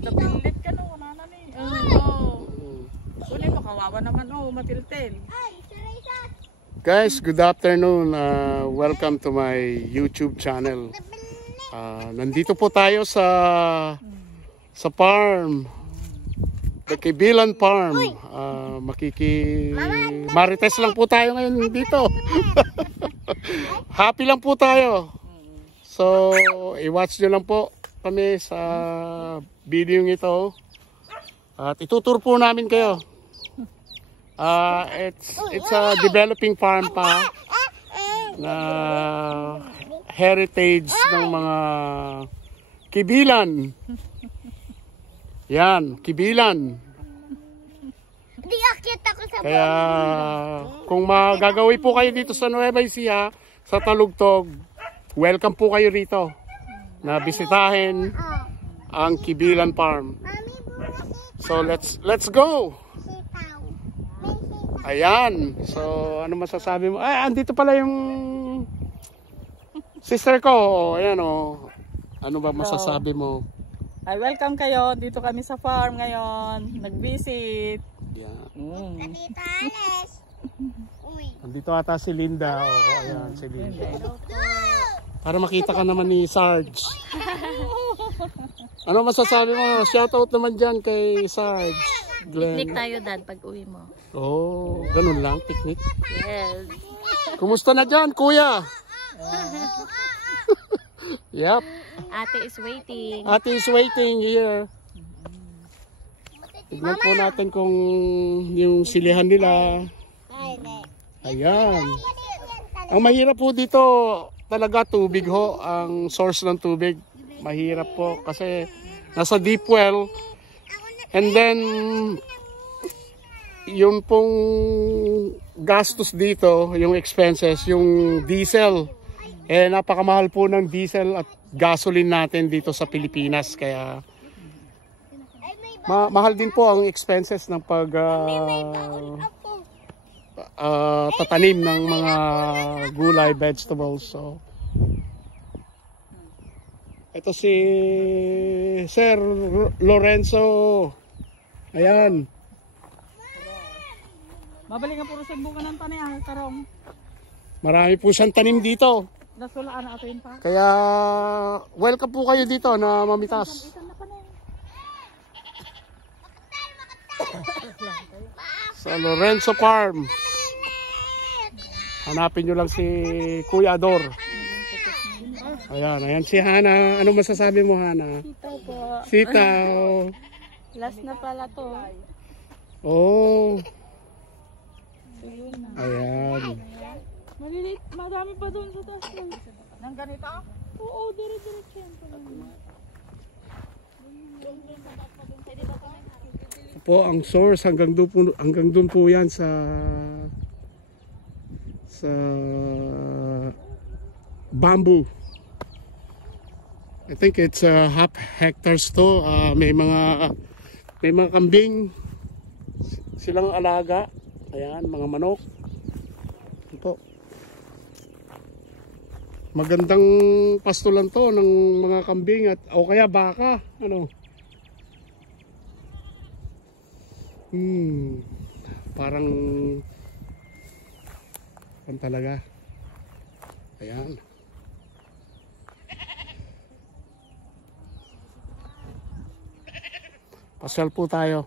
Kapinlit ka no, nanay. Oo. Uli mo, kawawa naman. Matiltel. Guys, good afternoon. Welcome to my YouTube channel. Nandito po tayo sa farm. The Kibilan Farm. Marites lang po tayo ngayon dito. Happy lang po tayo. So, i-watch nyo lang po kami sa video ito. At itutur po namin kayo. It's a developing farm pa na heritage ng mga Kibilan. Yan, Kibilan. Kaya kung magagawi po kayo dito sa Nueva Ecija, sa Talugtog, welcome po kayo rito na bisitahin ang Kibilan Farm. So let's go. Ayan. So ano masasabi mo? Ay, andito pala yung sister ko. Ayan oh. Ano ba masasabi mo? Ay, welcome kayo. Dito kami sa farm ngayon. Nag-visit. Yeah. Andito ata si Linda. Oh, ayan si Linda. Para makita ka naman ni Sarge. Ano masasabi mo? Shoutout naman dyan kay Sarge. Picnic tayo, Dad, pag uwi mo. Oh, ganun lang, picnic. Yes. Kumusta na dyan, kuya? Yep. Ate is waiting. Ate is waiting here. Tignan po natin kung yung silihan nila. Ayan. Ang mahirap po dito, talaga tubig ho. Ang source ng tubig. Mahirap po kasi nasa deep well. And then, yung pong gastos dito, yung expenses, yung diesel. Napakamahal po ng diesel at gasoline natin dito sa Pilipinas. Kaya, mahal din po ang expenses ng tatanim ng mga gulay, vegetables. So, ito si Sir Lorenzo. Ayan. Mabalik nga puro simbukan ng tanay ang karong. Marami po siyang tanim dito. Nasulaan na atin pa. Kaya welcome po kayo dito na mamitas. Sa Lorenzo Farm. Hanapin nyo lang si Kuya Ador. Ayan si Hana. Ano masasabi mo, Hana? Sitaw po. Sitaw. Last na pala to. Oh. Ayan. Malilit, madami pa doon sa taas. Nang ganito? Oo, dire-diretso yan. Po ang source hanggang doon po yan sa bamboo. I think it's half hectares to. May mga kambing silang alaga. Ayan, mga manok. Ito po. Magandang pastulan to ng mga kambing at o kaya baka, ano. Parang talaga. Ayan. Pasyal po tayo.